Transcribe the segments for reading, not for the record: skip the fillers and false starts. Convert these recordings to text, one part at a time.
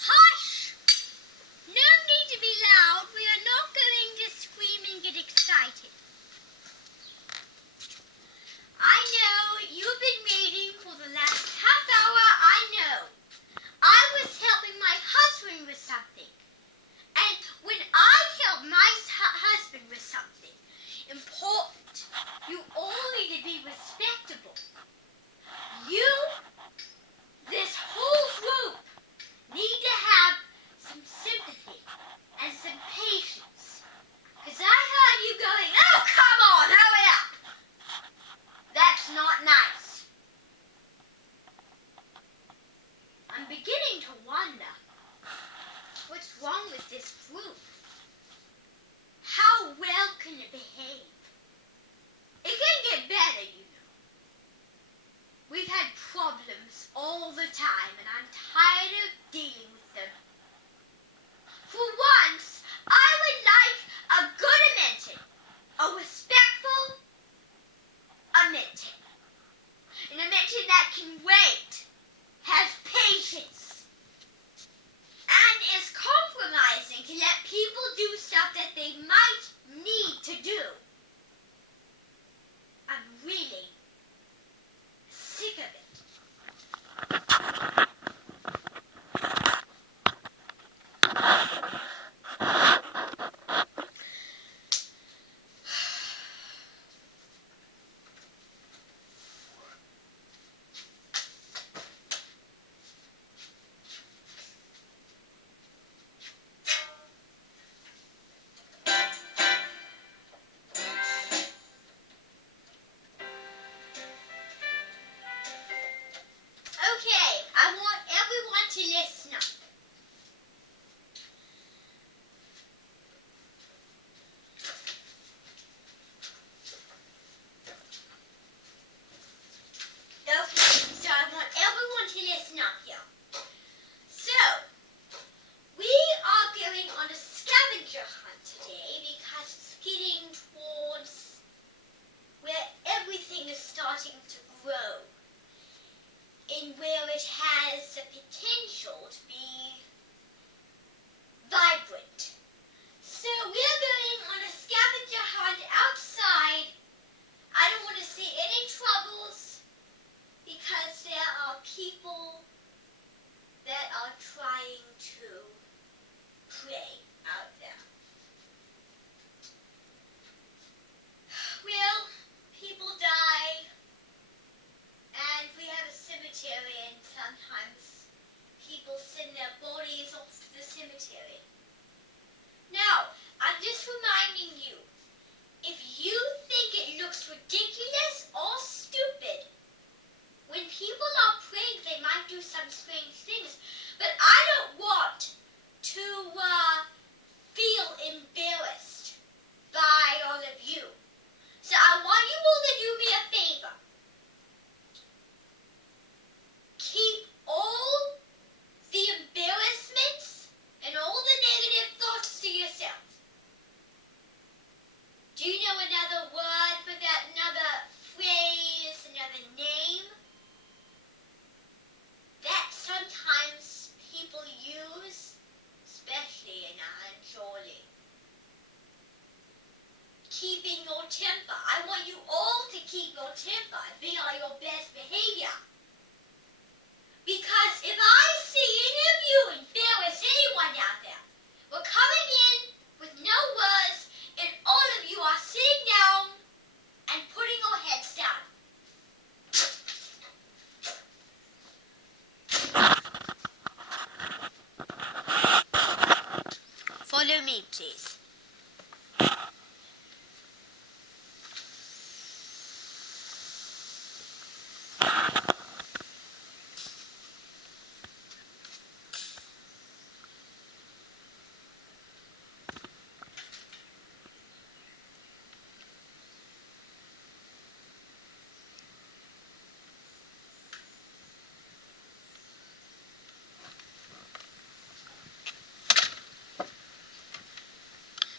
Hush! No need to be loud. We are not going to scream and get excited. I know you've been reading for the last half hour. I know. I was helping my husband with something. And when I help my husband with something important, you all need to be respectable. You, this whole group, need to have some sympathy and some patience. Because I heard you going, oh, come on, hurry up. That's not nice. I'm beginning to wonder what's wrong with this group. How well can it behave? It can get better, you know. We've had problems all the time, and I'm tired of dealing with them. For once, I would like a good Amenten, a respectful Amenten. An Amenten that can wait, has patience, and is compromising to let people do stuff that they might need to do. I'm really sick of it. Okay, I want everyone to listen up. Okay, so I want everyone to listen up here. So, we are going on a scavenger hunt today because it's getting towards where everything is starting to grow. And where it has the potential to be vibrant. So we're going on a scavenger hunt outside. I don't want to see any troubles because there are people that are trying to prey out there. Well, people die. And we have a cemetery, and sometimes people send their bodies off to the cemetery. Now, I'm just reminding you, if you think it looks ridiculous or stupid, when people are praying, they might do some strange things. But I don't want to feel embarrassed by all of you. So I want you all to do me a favor. Keep all the embarrassments and all the negative thoughts to yourself. Do you know another word for that? Another phrase? Another name? That sometimes people use, especially in Anjoli. Keeping your temper. I want you all to keep your temper and be on your best behavior. Because if I see any of you embarrass anyone out there, we're coming in with no words, and all of you are sitting down and putting your heads down. Follow me, please.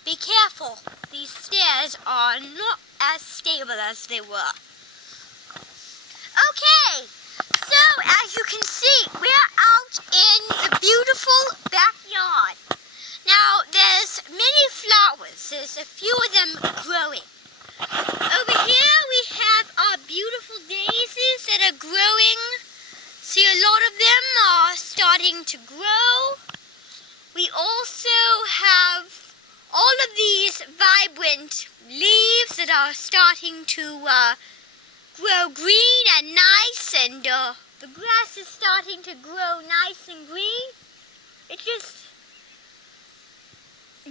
Be careful. These stairs are not as stable as they were. Okay, so See, a lot of them are starting to grow. We also have all of these vibrant leaves that are starting to grow green and nice, and the grass is starting to grow nice and green. It's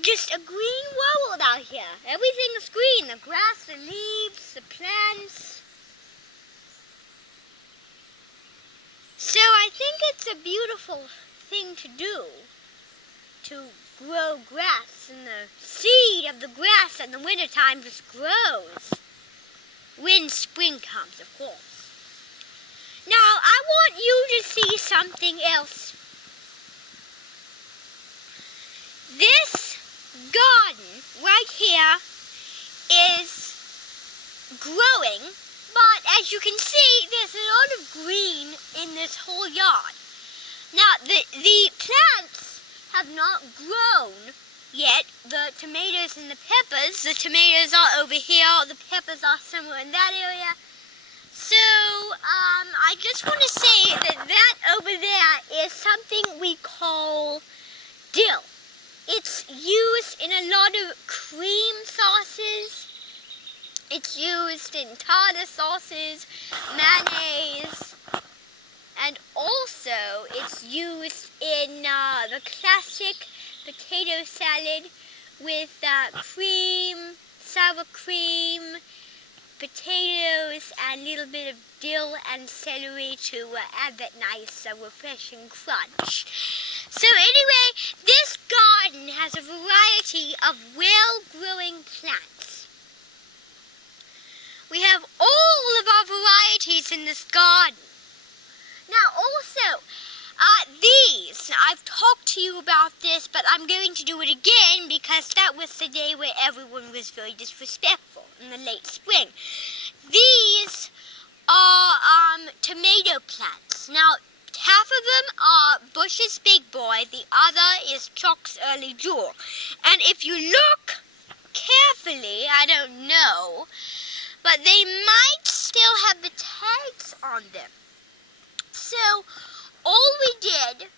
just a green world out here. Everything is green. The grass, the leaves, the plants. So I think it's a beautiful thing to do, to grow grass, and the seed of the grass in the wintertime just grows when spring comes, of course. Now, I want you to see something else. This garden right here is growing, but as you can see, there's a lot of green in this whole yard. Now, the plants have not grown yet. The tomatoes and the peppers are over here, the peppers are somewhere in that area. So, I just want to say that over there is something we call dill. It's used in a lot of cream sauces. It's used in tartar sauces, mayonnaise, and also it's used in the classic potato salad with cream, sour cream, potatoes, and a little bit of dill and celery to add that nice refreshing crunch. So anyway, this garden has a variety of well-growing plants. We have all of our varieties in this garden. Now also, these, I've talked to you about this, but I'm going to do it again because that was the day where everyone was very disrespectful in the late spring. These are tomato plants. Now, half of them are Bush's Big Boy, the other is Chuck's Early Jewel. And if you look carefully, I don't know, but they might still have the tags on them. So, all we did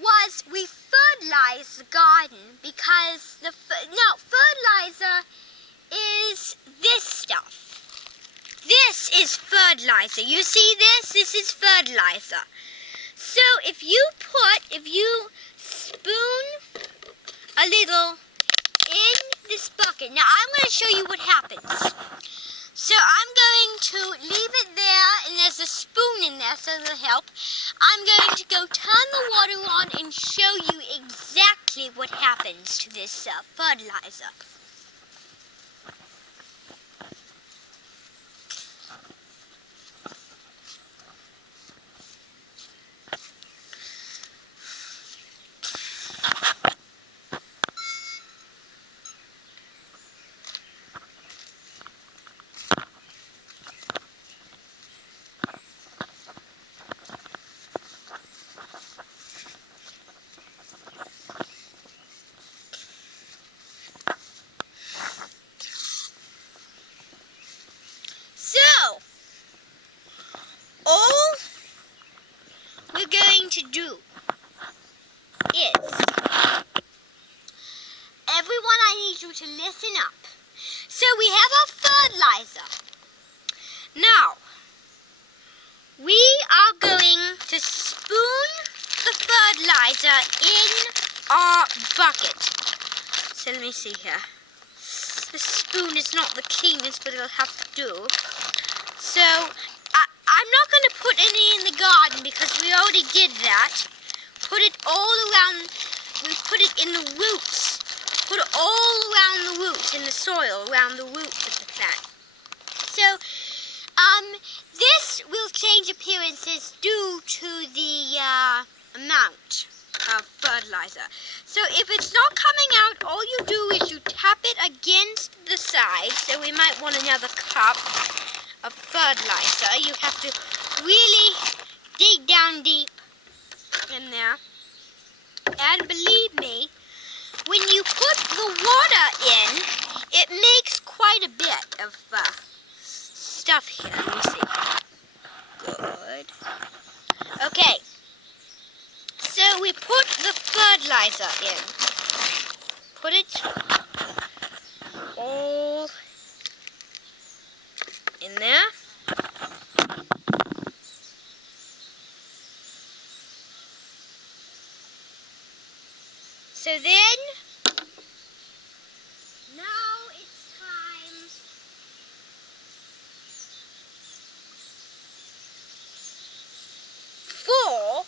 was we fertilized the garden because fertilizer is this stuff. This is fertilizer. You see this? This is fertilizer. So if you spoon a little in this bucket. Now I'm going to show you what happens. So I'm going to leave it there, and there's a spoon in there, so it'll help. I'm going to go turn the water on and show you exactly what happens to this fertilizer. To do is, everyone, I need you to listen up. So we have our fertilizer. Now, we are going to spoon the fertilizer in our bucket. So let me see here. The spoon is not the cleanest, but it'll have to do. So I'm not going to put any in the garden because we already did that. Put it all around, we put it in the roots. Put it all around the roots, in the soil, around the roots of the plant. So, this will change appearances due to the amount of fertilizer. So if it's not coming out, all you do is you tap it against the side. So we might want another cup of fertilizer. You have to really dig down deep in there. And believe me, when you put the water in, it makes quite a bit of stuff here. Let me see. Good. Okay, fertilizer in. Put it all in there. So then, now it's time for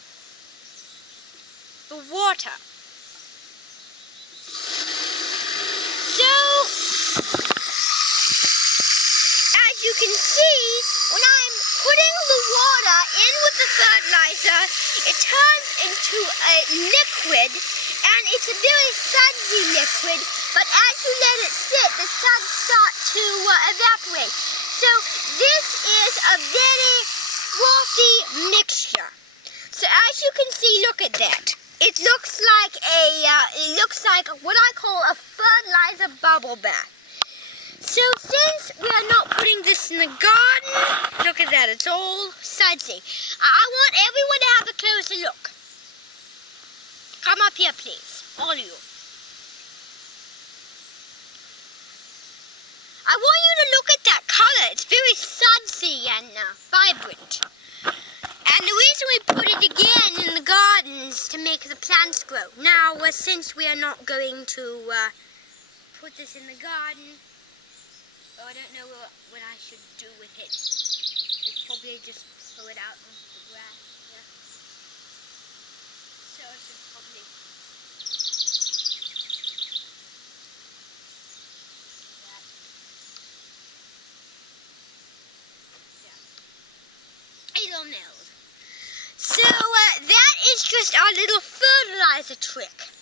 the water. So, as you can see, when I'm putting the water in with the fertilizer, it turns into a liquid, and it's a very sudsy liquid, but as you let it sit, the suds start to evaporate. So this is a very frothy mixture. So as you can see, look at that. It looks like what I call a fertilizer bubble bath. So since we are not putting this in the garden, look at that, it's all sudsy. I want everyone to have a closer look. Come up here, please, all of you. I want you to look at that color. It's very sudsy and vibrant. And the reason we put it again in the garden is to make the plants grow. Now, since we are not going to put this in the garden, I don't know what I should do with it. It's probably just throw it out onto the grass. Yeah. So I should probably... I don't know. So that is just our little fertilizer trick.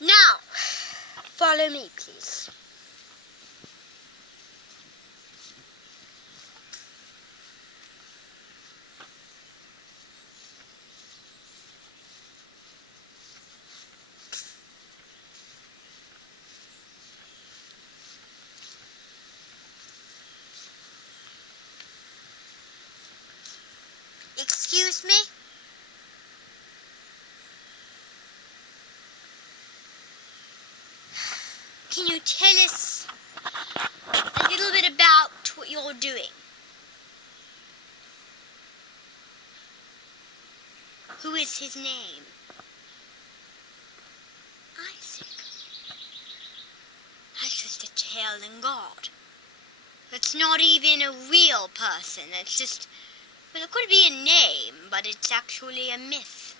Now, follow me, please. Excuse me? Can you tell us a little bit about what you're doing? Who is his name? Isaac. That's just a telling God. That's not even a real person. It's just... Well, it could be a name, but it's actually a myth.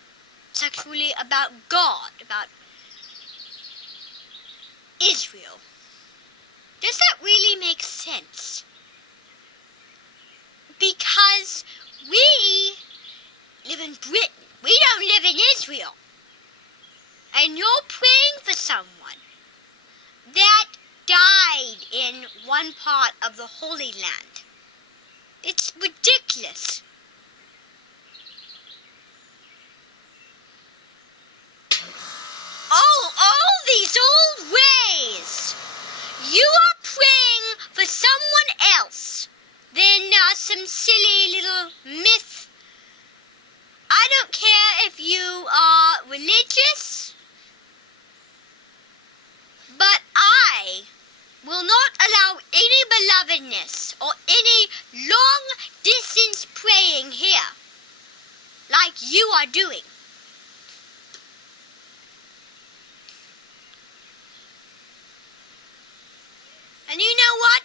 It's actually about God, about Israel. Does that really make sense? Because we live in Britain. We don't live in Israel. And you're praying for someone that died in one part of the Holy Land. It's ridiculous. Oh, all these old ways. You are praying for someone else than some silly little myth. I don't care if you are religious, but I will not allow any belovedness or any long-distance praying here like you are doing. And you know what?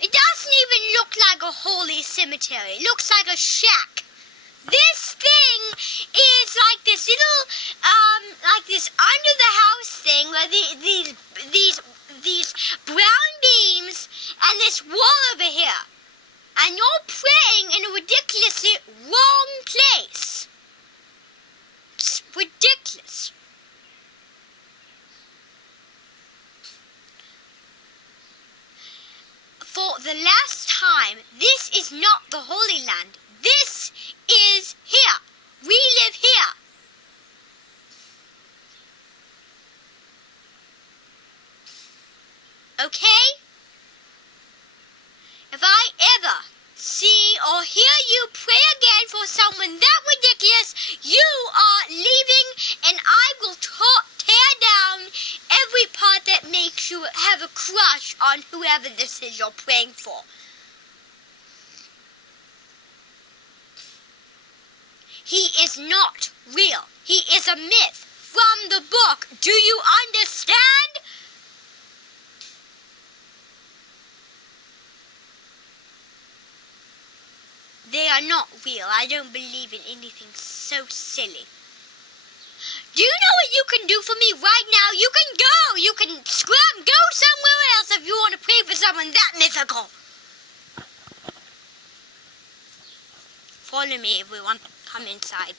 It doesn't even look like a holy cemetery. It looks like a shack. This thing is like this little, like this under the house thing where these brown beams and this wall over here. And you're praying in a ridiculously wrong place. It's ridiculous. For the last time, this is not the Holy Land. This is here. We live here. Okay? If I ever see or hear you pray again for someone that ridiculous, you are leaving, and I will tear down every part that makes you have a crush on whoever this is you're praying for. He is not real. He is a myth from the book. Do you understand? They are not real. I don't believe in anything so silly. Do you know what you can do for me right now? You can go. You can scram. Go somewhere else if you want to pray for someone that mythical. Follow me, everyone. Come inside.